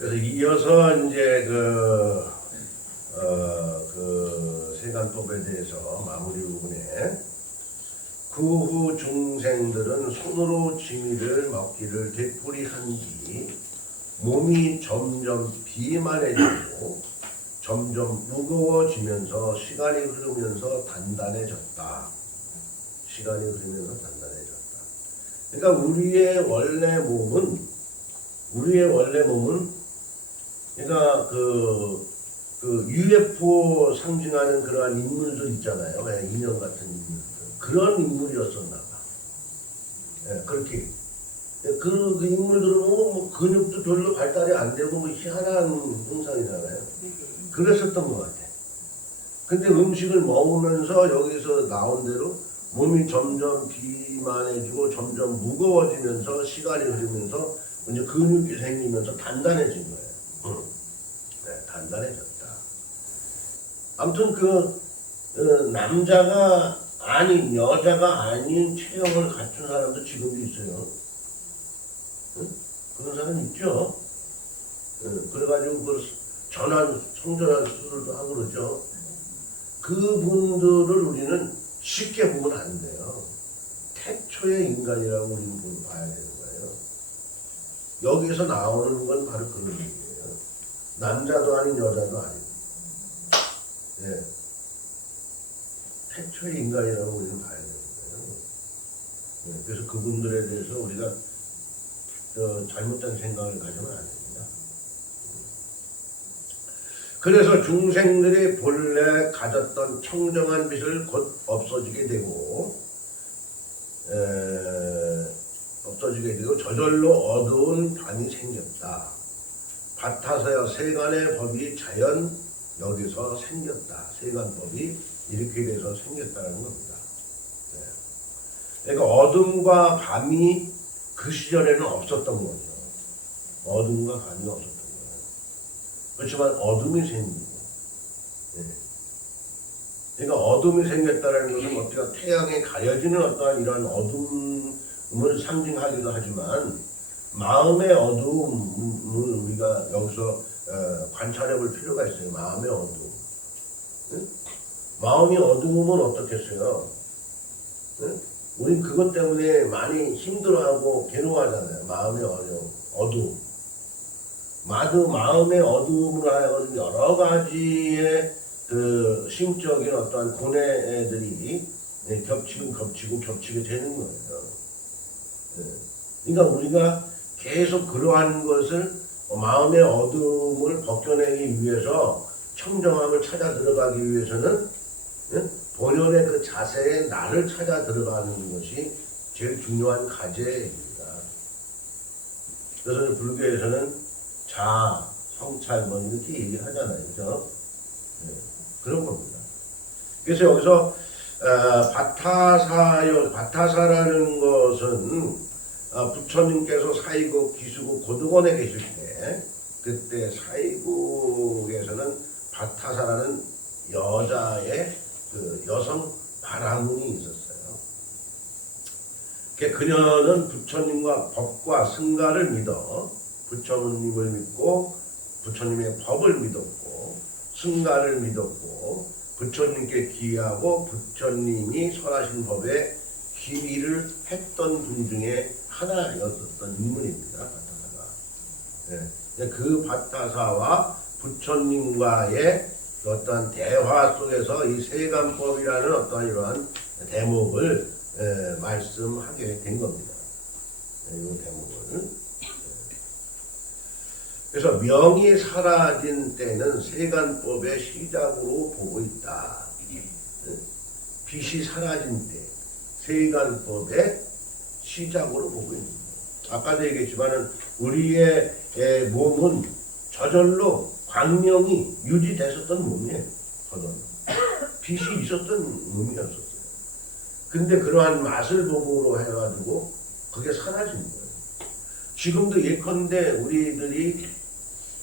그래서 이어서 이제 그 세간법에 대해서 마무리 부분에 그 후 중생들은 손으로 지미를 먹기를 되풀이한 뒤 몸이 점점 비만해지고 점점 무거워지면서 시간이 흐르면서 단단해졌다. 시간이 흐르면서 단단해졌다. 그러니까 우리의 원래 몸은 그러니까 그 UFO 상징하는 그러한 인물들 있잖아요. 인형 같은 인물들. 그런 인물이었었나 봐. 예, 그렇게. 그 인물들은 뭐 근육도 별로 발달이 안 되고 뭐 희한한 형상이잖아요. 그랬었던 것 같아. 근데 음식을 먹으면서 여기서 나온 대로 몸이 점점 비만해지고 점점 무거워지면서 시간이 흐르면서 이제 근육이 생기면서 단단해진 거예요. 네, 단단해졌다. 아무튼 남자가 아닌 여자가 아닌 체형을 갖춘 사람도 지금도 있어요. 그런 사람 있죠. 그래가지고 성전환 수술도 하고 그러죠. 그분들을 우리는 쉽게 보면 안 돼요. 태초의 인간이라고 우리는 봐야 되는 거예요. 여기서 나오는 건 바로 그런 얘기예요. 남자도 아닌 여자도 아니고. 예. 태초의 인간이라고 우리는 봐야 되는 거예요. 예. 그래서 그분들에 대해서 우리가 잘못된 생각을 가지면 안 됩니다. 그래서 중생들이 본래 가졌던 청정한 빛을 곧 없어지게 되고 저절로 어두운 밤이 생겼다. 밭하서야 세간의 법이 자연 여기서 생겼다. 세간법이 이렇게 돼서 생겼다는 겁니다. 네. 그러니까 어둠과 밤이 그 시절에는 없었던 거죠. 어둠과 밤이 없었던 거예요. 그렇지만 어둠이 생기고, 네. 그러니까 어둠이 생겼다는 것은 어떻게 태양에 가려지는 어떠한 이런 어둠을 상징하기도 하지만 마음의 어둠을 우리가 여기서 관찰해 볼 필요가 있어요. 마음의 어둠. 네? 마음이 어두우면 어떻겠어요? 네? 우린 그것 때문에 많이 힘들어하고 괴로워하잖아요. 마음의 어두움. 마음의 어두움으로 하여금 여러 가지의 그 심적인 어떠한 고뇌들이 겹치게 되는 거예요. 그러니까 우리가 계속 그러한 것을 마음의 어두움을 벗겨내기 위해서 청정함을 찾아 들어가기 위해서는 본연의 그 자세의 나를 찾아 들어가는 것이 제일 중요한 과제입니다. 그래서 불교에서는 자아, 성찰 뭐 이렇게 얘기를 하잖아요. 그죠? 네, 그런 겁니다. 그래서 여기서 바타사라는 것은 부처님께서 사이국, 기수국, 고등원에 계실 때 그때 사이국에서는 바타사라는 여자의 그 여성 바라문이 있었어요. 그녀는 부처님과 법과 승가를 믿어 부처님을 믿고 부처님의 법을 믿었고 승가를 믿었고 부처님께 기하고 부처님이 설하신 법에 기리를 했던 분 중에 하나였던 인물입니다. 바타사가. 네. 그 바타사와 부처님과의 어떤 대화 속에서 이 세간법이라는 어떤 이러한 대목을 말씀하게 된 겁니다. 이 대목을. 그래서 명이 사라진 때는 세간법의 시작으로 보고 있다. 빛이 사라진 때 세간법의 시작으로 보고 있는 거예요. 아까도 얘기했지만 우리의 몸은 저절로 광명이 유지됐었던 몸이에요. 빛이 있었던 몸이었었어요. 근데 그러한 맛을 보고로 해가지고 그게 사라진 거예요. 지금도 예컨대 우리들이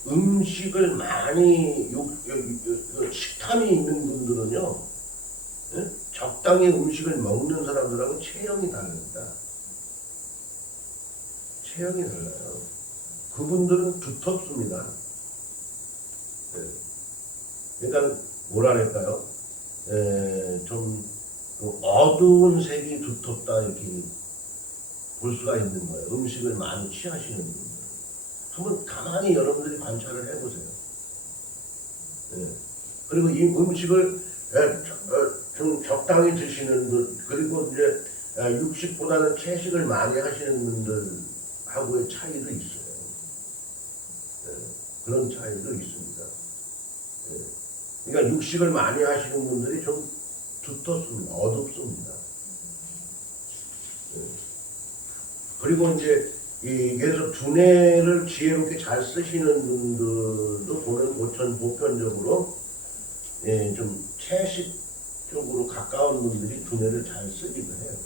음식을 많이 식탐이 있는 분들은요, 적당히 음식을 먹는 사람들하고 체형이 다릅니다. 체형이 달라요. 그분들은 두텁습니다. 예. 그러니까 뭐라 그럴까요? 좀 어두운 색이 두텁다 이렇게 볼 수가 있는 거예요. 음식을 많이 취하시는 분들. 한번 가만히 여러분들이 관찰을 해보세요. 예. 그리고 이 음식을 좀 적당히 드시는 분, 그리고 이제 육식보다는 채식을 많이 하시는 분들하고의 차이도 있어요. 예. 그런 차이도 있습니다. 예. 그러니까 육식을 많이 하시는 분들이 좀 두텁습니다. 어둡습니다. 예. 그리고 이제 그래서 두뇌를 지혜롭게 잘 쓰시는 분들도 보편적으로 좀 채식 쪽으로 가까운 분들이 두뇌를 잘 쓰기도 해요.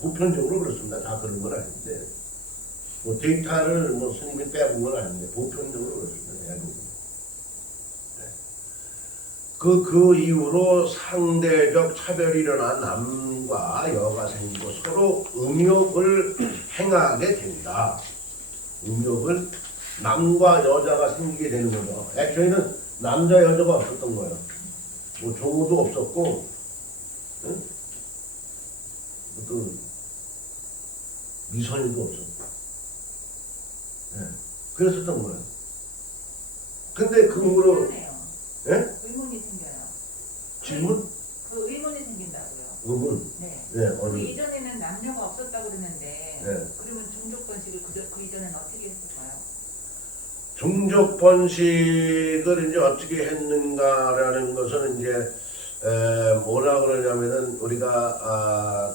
보편적으로 그렇습니다. 다 그런 건 아닌데 뭐 데이터를 뭐 스님이 빼본 건 아닌데 보편적으로 그렇습니다. 그 이후로 상대적 차별이 일어난 남과 여가 생기고 서로 음욕을 행하게 된다. 음욕을 남과 여자가 생기게 되는 거죠. 저희는 남자 여자가 없었던 거예요. 뭐 종우도 없었고, 응? 또 미선이도 없었고, 네. 그랬었던 거예요. 근데 그 후로 예? 의문이 생겨요. 질문? 그 의문이 생긴다고요. 의문? 네. 네, 그 이전에는 남녀가 없었다고 그러는데 네. 그러면 종족 번식을 그 이전에는 어떻게 했을까요? 종족 번식을 이제 어떻게 했는가라는 것은 이제 뭐라 그러냐면은 우리가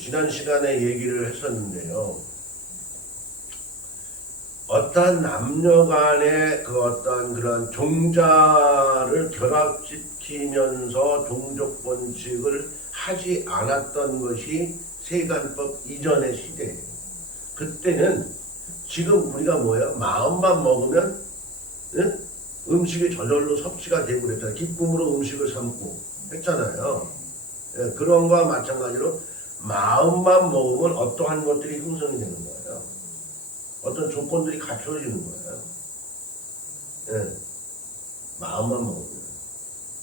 지난 시간에 얘기를 했었는데요. 어떠한 남녀 간의 그 어떤 그런 종자를 결합시키면서 종족 번식을 하지 않았던 것이 세간법 이전의 시대예요. 그때는 지금 우리가 뭐예요? 마음만 먹으면 음식이 저절로 섭취가 되고 그랬잖아요. 기쁨으로 음식을 삼고 했잖아요. 그런 거와 마찬가지로 마음만 먹으면 어떠한 것들이 형성이 되는 거예요. 어떤 조건들이 갖춰지는 거예요. 예. 마음만 먹으면.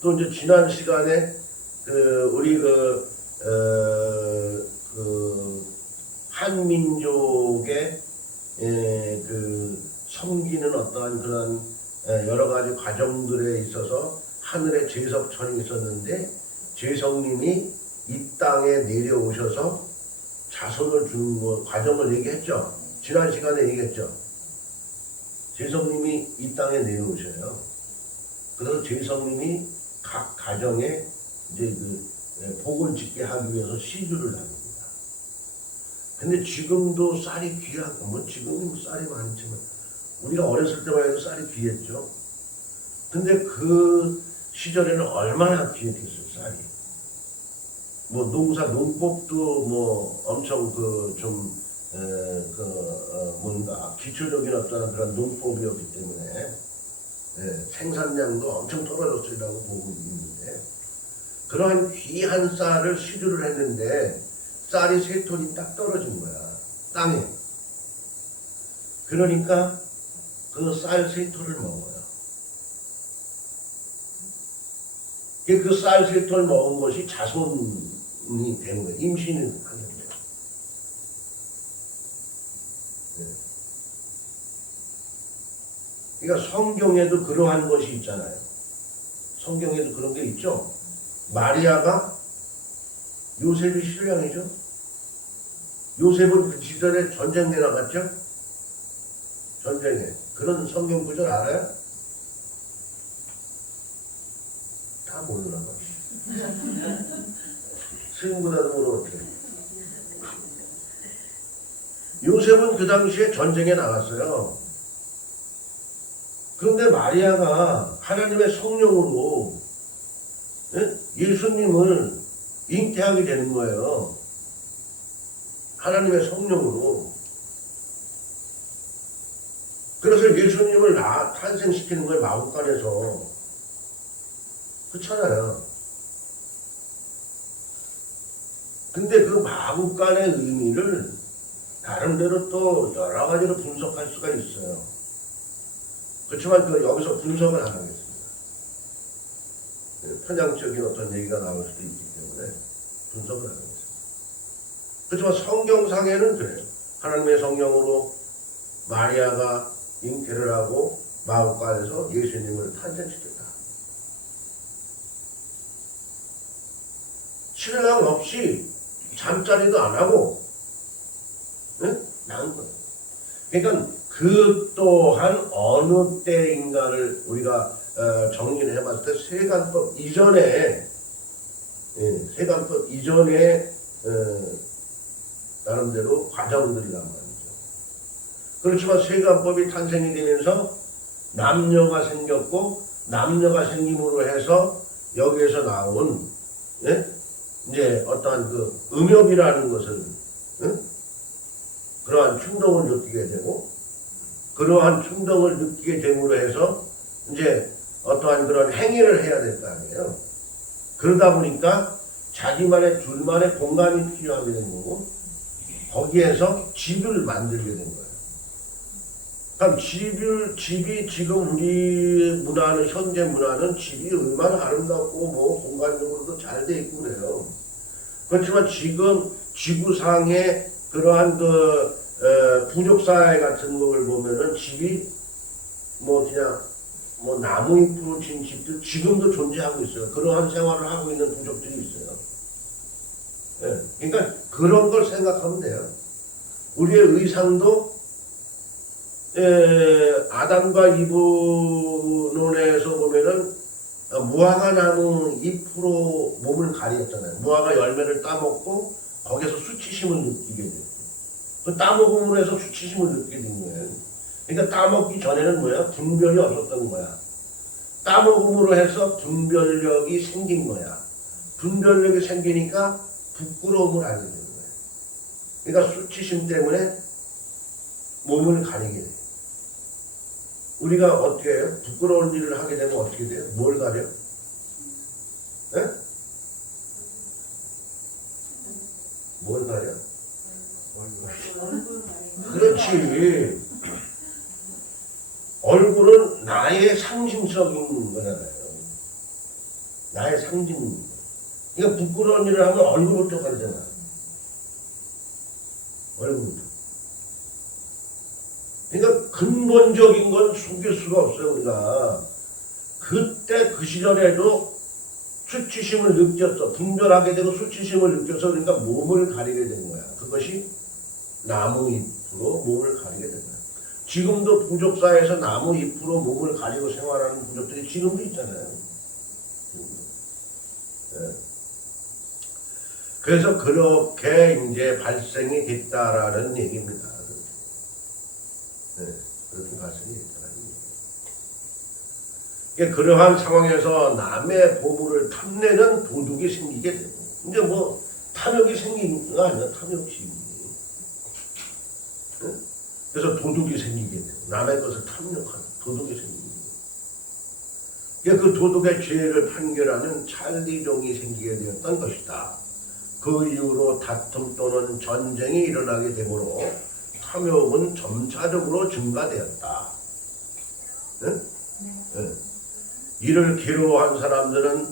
또 이제 지난 시간에 우리 한민족의 섬기는 어떠한 그런 여러 가지 과정들에 있어서 하늘에 제석천이 있었는데 제석님이 이 땅에 내려오셔서 자손을 주는 거 과정을 얘기했죠. 지난 시간에 얘기했죠. 제성님이 이 땅에 내려오셔요. 그래서 제성님이 각 가정에 이제 복을 짓게 하기 위해서 시주를 합니다. 근데 지금도 쌀이 귀하고, 뭐 지금은 쌀이 많지만, 우리가 어렸을 때만 해도 쌀이 귀했죠. 근데 그 시절에는 얼마나 귀했겠어요, 쌀이. 뭐 농법도 뭐 엄청 뭔가 기초적인 어떤 그런 농법이었기 때문에 생산량도 엄청 떨어졌으리라고 보고 있는데 그러한 귀한 쌀을 시주를 했는데 쌀이 3톤이 딱 떨어진 거야 땅에. 그러니까 그 쌀 3톤을 먹어요. 그 쌀 3톤을 먹은 것이 자손이 된 거예요. 임신을 하는 거예요. 그러니까 성경에도 그러한 것이 있잖아요. 성경에도 그런 게 있죠. 마리아가 요셉이 신랑이죠. 요셉은 그 시절에 전쟁에 나갔죠. 전쟁에. 그런 성경 구절 알아요? 다 모르나 봐. 스님보다도 모르겠어요. 요셉은 그 당시에 전쟁에 나갔어요. 그런데 마리아가 하나님의 성령으로 예수님을 잉태하게 되는 거예요. 하나님의 성령으로. 그래서 예수님을 탄생시키는 거예요. 마구간에서. 그렇잖아요. 근데 그 마국간의 의미를 나름대로 또 여러 가지로 분석할 수가 있어요. 그렇지만 여기서 분석을 안 하겠습니다. 편향적인 어떤 얘기가 나올 수도 있기 때문에 분석을 안 하겠습니다. 그렇지만 성경상에는 그래요. 하나님의 성령으로 마리아가 잉태를 하고 마국간에서 예수님을 탄생시켰다. 신랑 없이 잠자리도 안 하고 낳은 거예요. 그러니까 그 또한 어느 때인가를 우리가 정리를 해봤을 때 세간법 이전에 세간법 이전에 나름대로 과정들이란 말이죠. 그렇지만 세간법이 탄생이 되면서 남녀가 생겼고 남녀가 생김으로 해서 여기에서 나온 이제 어떠한 그 음욕이라는 것을 그러한 충동을 느끼게 되고 그러한 충동을 느끼게 됨으로 해서 이제 어떠한 그런 행위를 해야 될 거 아니에요. 그러다 보니까 자기만의 둘만의 공간이 필요하게 된 거고 거기에서 집을 만들게 된 거예요. 그럼 집이 지금 우리 문화는 현재 문화는 집이 얼마나 아름답고 뭐 공간적으로도 잘 돼 있고 그래요. 그렇지만 지금 지구상의 그러한 부족사회 같은 걸 보면은 집이 뭐 그냥 뭐 나무 잎으로 진 집들 지금도 존재하고 있어요. 그러한 생활을 하고 있는 부족들이 있어요. 그러니까 그런 걸 생각하면 돼요. 우리의 의상도 아담과 이브론에서 보면은 무화과 나무 잎으로 몸을 가렸잖아요. 무화과 열매를 따먹고 거기서 수치심을 느끼게 돼요. 그 따먹음으로 해서 수치심을 느끼게 된 거예요. 그러니까 따먹기 전에는 뭐야? 분별이 없었던 거야. 따먹음으로 해서 분별력이 생긴 거야. 분별력이 생기니까 부끄러움을 알게 되는 거예요. 그러니까 수치심 때문에 몸을 가리게 돼요. 우리가 어떻게 해요? 부끄러운 일을 하게 되면 어떻게 돼요? 뭘 가려? 네? 뭘 가려? 그렇지. 얼굴은 나의 상징적인 거잖아요. 나의 상징. 그러니까 부끄러운 일을 하면 얼굴부터 가리잖아. 얼굴부터. 그러니까 근본적인 건 숨길 수가 없어요. 우리가 그때 그 시절에도 수치심을 느꼈어. 분별하게 되고 수치심을 느껴서 그러니까 몸을 가리게 된 거야. 그것이 나무 잎으로 몸을 가리게 된 거야. 지금도 부족사에서 나무 잎으로 몸을 가리고 생활하는 부족들이 지금도 있잖아요. 네. 그래서 그렇게 이제 발생이 됐다라는 얘기입니다. 네, 그렇게 발생이 됐다는 얘기예요. 그러한 상황에서 남의 보물을 탐내는 도둑이 생기게 되고, 이제 뭐 탐욕이 생기는 거 아니야? 탐욕심이. 네? 그래서 도둑이 생기게 되고, 남의 것을 탐욕하는 도둑이 생기게 되고, 그 도둑의 죄를 판결하는 찰리종이 생기게 되었던 것이다. 그 이후로 다툼 또는 전쟁이 일어나게 되므로 탐욕은 점차적으로 증가되었다. 네? 네. 이를 괴로워한 사람들은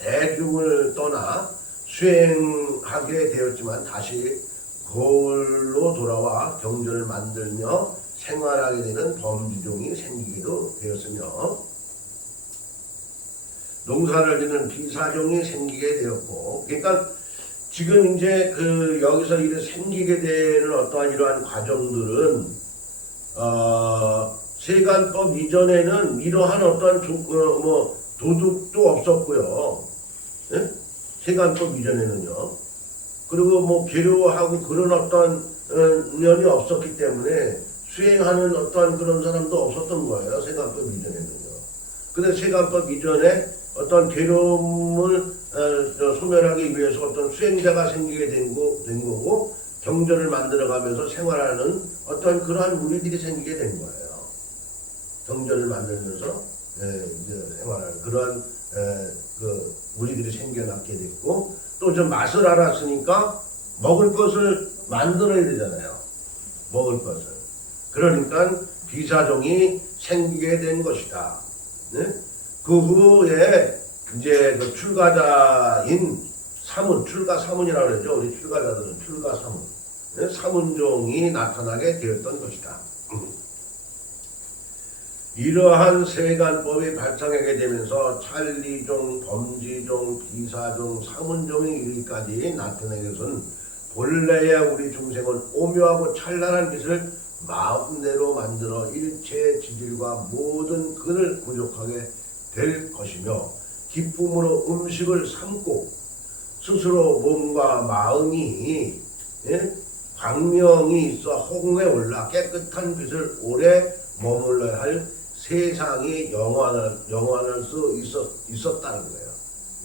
대중을 떠나 수행하게 되었지만 다시 거울로 돌아와 경전을 만들며 생활하게 되는 범주종이 생기기도 되었으며 농사를 짓는 비사종이 생기게 되었고, 그러니까 지금 이제 여기서 이렇게 생기게 되는 어떠한 이러한 과정들은 세간법 이전에는 이러한 어떠한 도둑도 없었고요. 예? 세간법 이전에는요. 그리고 뭐 괴로워하고 그런 어떠한 면이 없었기 때문에 수행하는 어떠한 그런 사람도 없었던 거예요. 세간법 이전에는요. 근데 세간법 이전에 어떤 괴로움을 소멸하기 위해서 어떤 수행자가 생기게 된 거고 경전을 만들어가면서 생활하는 어떤 그러한 무리들이 생기게 된 거예요. 경전을 만들면서 이제 생활하는 그러한 그 무리들이 생겨났게 됐고 또 저 맛을 알았으니까 먹을 것을 만들어야 되잖아요. 먹을 것을. 그러니까 비사종이 생기게 된 것이다. 네? 그 후에 이제 그 출가자인 사문, 출가사문이라고 그러죠. 우리 출가자들은 출가사문. 네? 사문종이 나타나게 되었던 것이다. 이러한 세간법이 발상하게 되면서 찰리종, 범지종, 비사종, 사문종에 이르기까지 나타나게 것은 본래의 우리 중생은 오묘하고 찬란한 빛을 마음대로 만들어 일체의 지질과 모든 근을 부족하게 될 것이며 기쁨으로 음식을 삼고 스스로 몸과 마음이 광명이 있어 허공에 올라 깨끗한 빛을 오래 머물러야 할 세상이 영원할 수 있었다는 거예요.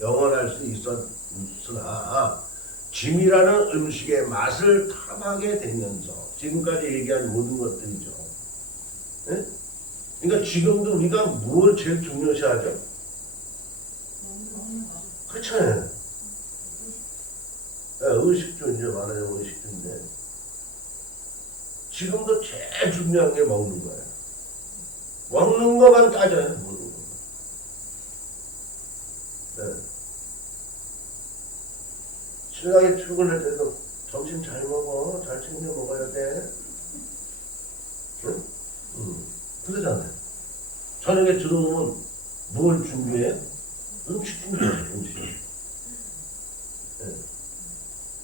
영원할 수 있었으나 짐이라는 음식의 맛을 탐하게 되면서 지금까지 얘기한 모든 것들이죠. 네? 그러니까 지금도 우리가 뭘 제일 중요시하죠? 그렇잖아요. 의식주 이제 말하자면 의식주인데 지금도 제일 중요한 게 먹는 거예요. 먹는 것만 따져요. 먹는 거. 네. 신랑이 출근할 때도 점심 잘 먹어. 잘 챙겨 먹어야 돼. 응? 그러잖아요. 저녁에 들어오면 뭘 준비해? 음식 준비해. 음식. 네.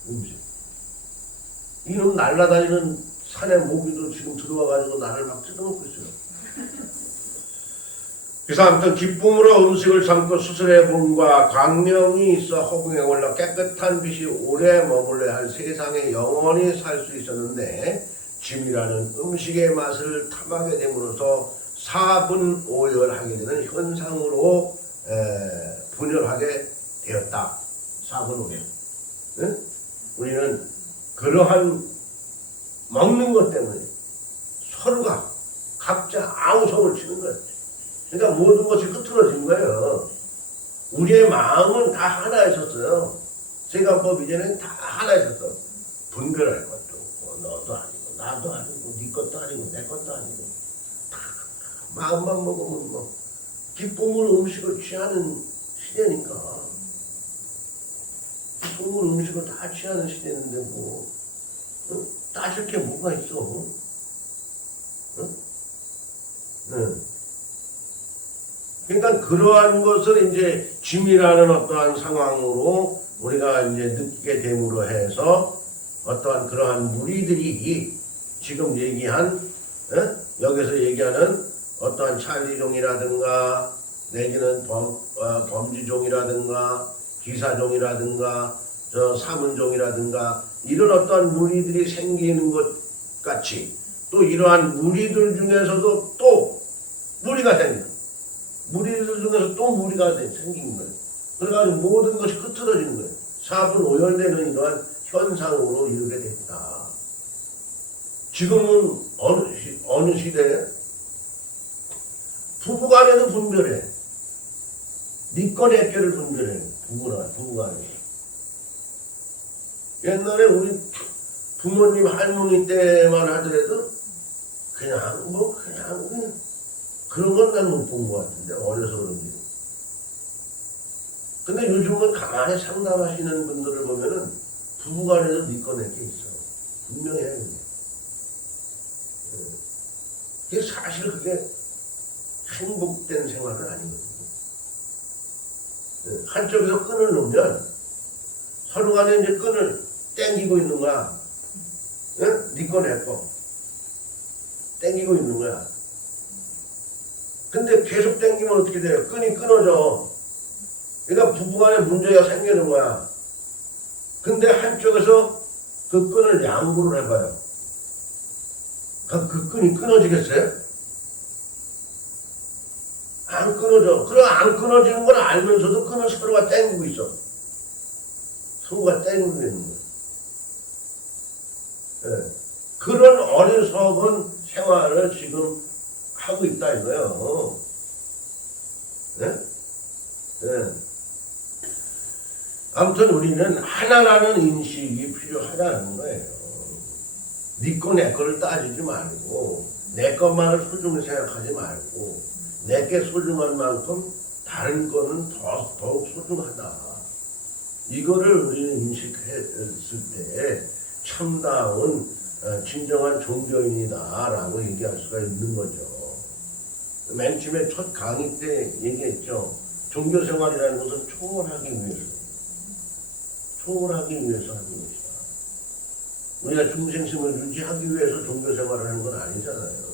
음식. 이놈 날라다니는 산에 모기도 지금 들어와가지고 나를 막 뜯어먹고 있어요. 그래서 아무튼 기쁨으로 음식을 삼고 스스로의 몸과 광명이 있어 허공에 올라 깨끗한 빛이 오래 머물러야 할 세상에 영원히 살 수 있었는데 짐이라는 음식의 맛을 탐하게 됨으로써 사분오열하게 되는 현상으로 분열하게 되었다. 사분오열. 네? 우리는 그러한 먹는 것 때문에 서로가 각자 아우성을 치는 거예요. 그러니까 모든 것이 흐트러진 거예요. 우리의 마음은 다 하나 있었어요. 세간법 이전에는 다 하나 있었어. 분별할 것도 없고 너도 아니고 나도 아니고 네 것도 아니고 내 것도 아니고 다 마음만 먹으면 뭐 기쁨으로 음식을 취하는 시대니까 기쁨으로 음식을 다 취하는 시대인데 뭐 따질 게 뭐가 있어. 응? 네. 그러니까 그러한 것을 이제 짐이라는 어떠한 상황으로 우리가 이제 느끼게 됨으로 해서 어떠한 그러한 무리들이 지금 얘기한 여기서 얘기하는 어떠한 찰리종이라든가 내지는 범지종이라든가 기사종이라든가 저 사문종이라든가 이런 어떠한 무리들이 생기는 것 같이 또 이러한 무리들 중에서도 또 무리가 생겨. 무리들 중에서 또 무리가 생긴 거예요. 그래가지고 모든 것이 흐트러지는 거예요. 사분오열되는 이러한 현상으로 이르게 됐다. 지금은 어느 시대에 부부간에도 분별해. 니꺼 내꺼를 분별해. 부부간에. 옛날에 우리 부모님 할머니 때만 하더라도 그냥 그런 건 난 못 본 것 같은데 어려서 그런지. 근데 요즘은 가만히 상담하시는 분들을 보면은 부부간에도 니꺼 내꺼 있어. 분명히 해야 돼. 그게 사실 그게 행복된 생활은 아니거든요. 한쪽에서 끈을 놓으면 서로 간에 이제 끈을 땡기고 있는 거야. 니꺼 내꺼. 땡기고 있는 거야. 근데 계속 땡기면 어떻게 돼요? 끈이 끊어져. 그러니까 부부간에 문제가 생기는 거야. 근데 한쪽에서 그 끈을 양보를 해봐요. 그 끈이 끊어지겠어요? 안 끊어져. 그럼 안 끊어지는 걸 알면서도 끈을 서로가 땡기고 있어. 서로가 땡기고 있는 거야. 네. 그런 어리석은 생활을 지금 하고 있다 이거예요. 네? 네. 아무튼 우리는 하나라는 인식이 필요하다는 거예요. 네 거 내 거를 따지지 말고 내 것만을 소중히 생각하지 말고 내게 소중한 만큼 다른 거는 더욱 소중하다. 이거를 우리는 인식했을 때 참다운 진정한 종교인이다라고 얘기할 수가 있는 거죠. 맨 처음에 첫 강의 때 얘기했죠. 종교생활이라는 것은 초월하기 위해서 하는 것이다. 우리가 중생심을 유지하기 위해서 종교생활을 하는 건 아니잖아요.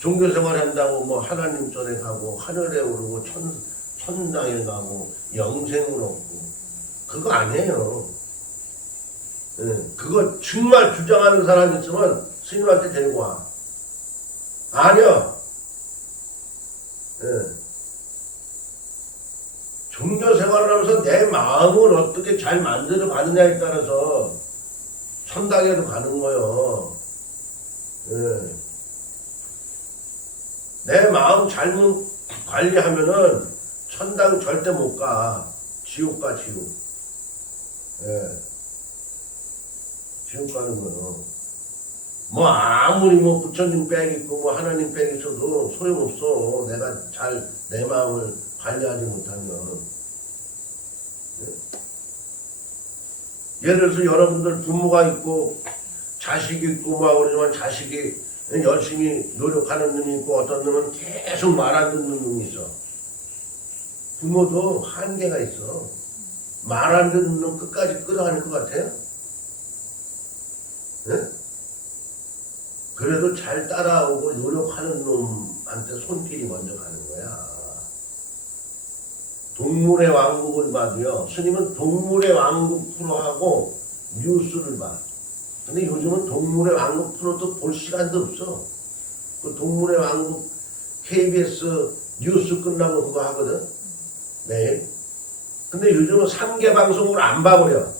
종교생활 한다고 뭐 하나님 전에 가고 하늘에 오르고 천당에 가고 영생을 얻고 그거 아니에요. 그거 정말 주장하는 사람 있으면 스님한테 데리고 와. 아니야. 종교생활을 하면서 내 마음을 어떻게 잘 만들어 가느냐에 따라서 천당에도 가는 거요. 내 마음 잘못 관리하면은 천당 절대 못 가. 지옥 가, 지옥. 지옥 가는 거요. 뭐 아무리 뭐 부처님 뺑 있고 뭐 하나님 뺑 있어도 소용없어. 내가 잘 내 마음을 관리하지 못하면. 예를 들어서 여러분들 부모가 있고 자식이 있고 뭐 그러지만 자식이 열심히 노력하는 놈이 있고 어떤 놈은 계속 말 안 듣는 놈이 있어. 부모도 한계가 있어. 말 안 듣는 놈 끝까지 끌어가는 것 같아요? 그래도 잘 따라오고 노력하는 놈한테 손길이 먼저 가는 거야. 동물의 왕국을 봐도요. 스님은 동물의 왕국 프로하고 뉴스를 봐. 근데 요즘은 동물의 왕국 프로도 볼 시간도 없어. 그 동물의 왕국 KBS 뉴스 끝나고 그거 하거든. 매일. 근데 요즘은 3개 방송을 안 봐버려.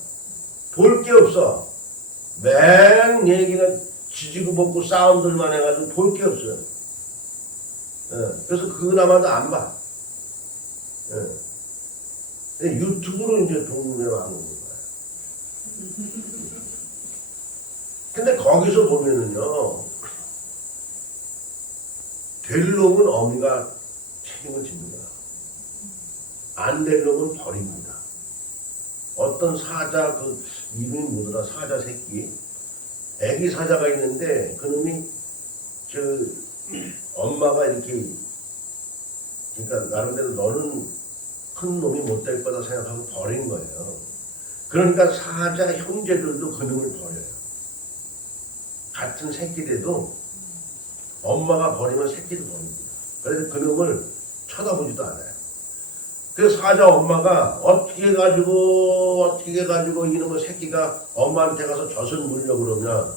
볼 게 없어. 맨 얘기는 지지고 볶고 싸움들만 해가지고 볼 게 없어요. 그래서 그나마도 안 봐. 유튜브로 이제 동물의 왕국을 봐요. 근데 거기서 보면은요, 될 놈은 어미가 책임을 집니다. 안 될 놈은 버립니다. 어떤 사자, 그 이름이 뭐더라, 사자 새끼. 애기 사자가 있는데 그놈이 엄마가 이렇게, 그러니까 나름대로 너는 큰 놈이 못 될 거다 생각하고 버린 거예요. 그러니까 사자 형제들도 그놈을 버려요. 같은 새끼들도 엄마가 버리면 새끼도 버립니다. 그래서 그놈을 쳐다보지도 않아요. 그래서 사자 엄마가 어떻게 해가지고 이놈의 새끼가 엄마한테 가서 젖을 물려고 그러면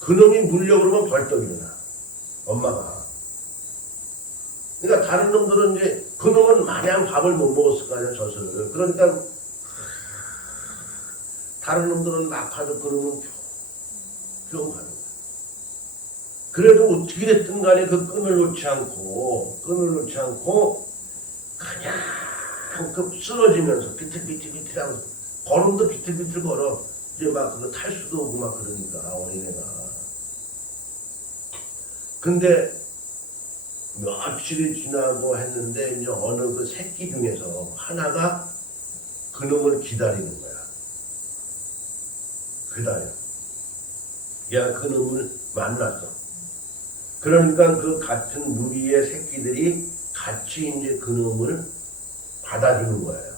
그놈이 물려고 그러면 벌떡 일어나. 엄마가. 그러니까 다른 놈들은 이제 그놈은 마냥 밥을 못 먹었을 거 아니야, 젖을. 그러니까 다른 놈들은 낙하도 그놈은 병 가는 거야. 그래도 어떻게 됐든 간에 그 끈을 놓지 않고 그냥 그 쓰러지면서 비틀비틀하고 걸음도 비틀비틀 걸어. 이제 막 그거 탈 수도 없고 막 그러니까 어린애가. 근데 며칠이 지나고 했는데 이제 어느 그 새끼 중에서 하나가 그놈을 기다리는 거야. 기다려. 얘가 그놈을 만났어. 그러니까 그 같은 무리의 새끼들이 같이 이제 그놈을 받아주는 거예요.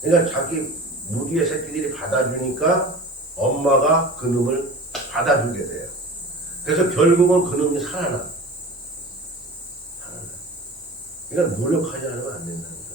그러니까 자기 무리의 새끼들이 받아주니까 엄마가 그놈을 받아주게 돼요. 그래서 결국은 그놈이 살아나. 그러니까 노력하지 않으면 안 된다는 거예요.